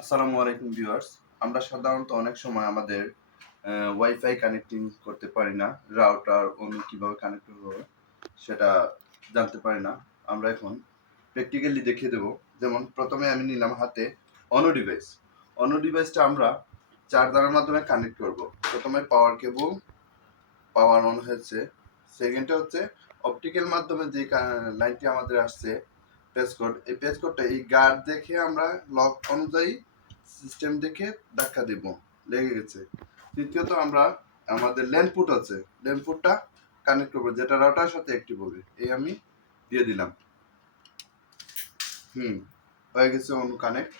আসসালামু আলাইকুম ভিউয়ার্স। আমরা সাধারণত অনেক সময় আমাদের ওয়াইফাই কানেক্টিং করতে পারি না। রাউটার অন্য কিভাবে কানেক্ট করব সেটা জানতে পারি না। আমরা এখন প্র্যাকটিক্যালি দেখিয়ে দেব। যেমন প্রথমে আমি নিলাম হাতে অনো ডিভাইস। অনো ডিভাইসটা আমরা চার্জারের মাধ্যমে কানেক্ট করব। প্রথমে পাওয়ার কেবল পাওয়ার অন হয়েছে। সেকেন্ডে হচ্ছে অপটিক্যাল মাধ্যমে যে লাইনটি আমাদের আসছে পেজ কোড, এই পেজ কোডটা এই গার্ড দেখে আমরা লক অনুযায়ী সিস্টেম দেখে ধাক্কা দিব, লেগে গেছে। তৃতীয়ত আমরা আমাদের ল্যান্ড পুট আছে, ল্যান্ড পুটটা কানেক্ট করবো যেটা রাউটারের সাথে অ্যাক্টিভ হবে। এই আমি দিয়ে দিলাম। হয়ে গেছে অনু কানেক্ট।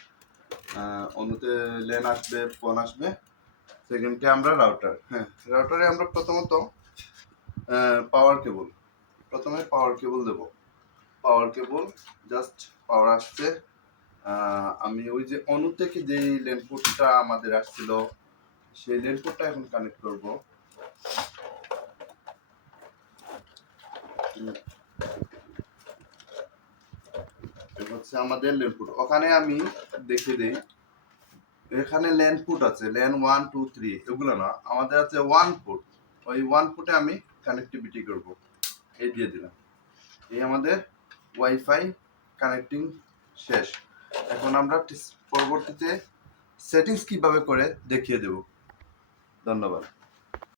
অনুতে ল্যান আসবে, ফোন আসবে। সেকেন্ডে আমরা রাউটার, রাউটারে আমরা প্রথমত পাওয়ার কেবল, প্রথমে পাওয়ার কেবল দেব। পাওয়ার কেবল জাস্ট পাওয়ার আসছে। আমি ওই যে অনু থেকে যে ল্যান্ডপোর্টটা আমাদের আসছিল সেই ল্যান্ডপোর্টটা এখন কানেক্ট করব। হচ্ছে আমাদের ল্যান্ডপোর্ট, ওখানে আমি দেখিয়ে দিই। এখানে ল্যান্ডপোর্ট আছে, ল্যান 1 2 3 এগুলো না, আমাদের আছে ওয়ান পোর্ট। ওই ওয়ান পোর্টে আমি কানেক্টিভিটি করব। এই দিয়ে দিলাম। এই আমাদের ওয়াইফাই কানেক্টিং শেষ। এখন আমরা পরবর্তীতে সেটিংস কিভাবে করে দেখিয়ে দেব। ধন্যবাদ।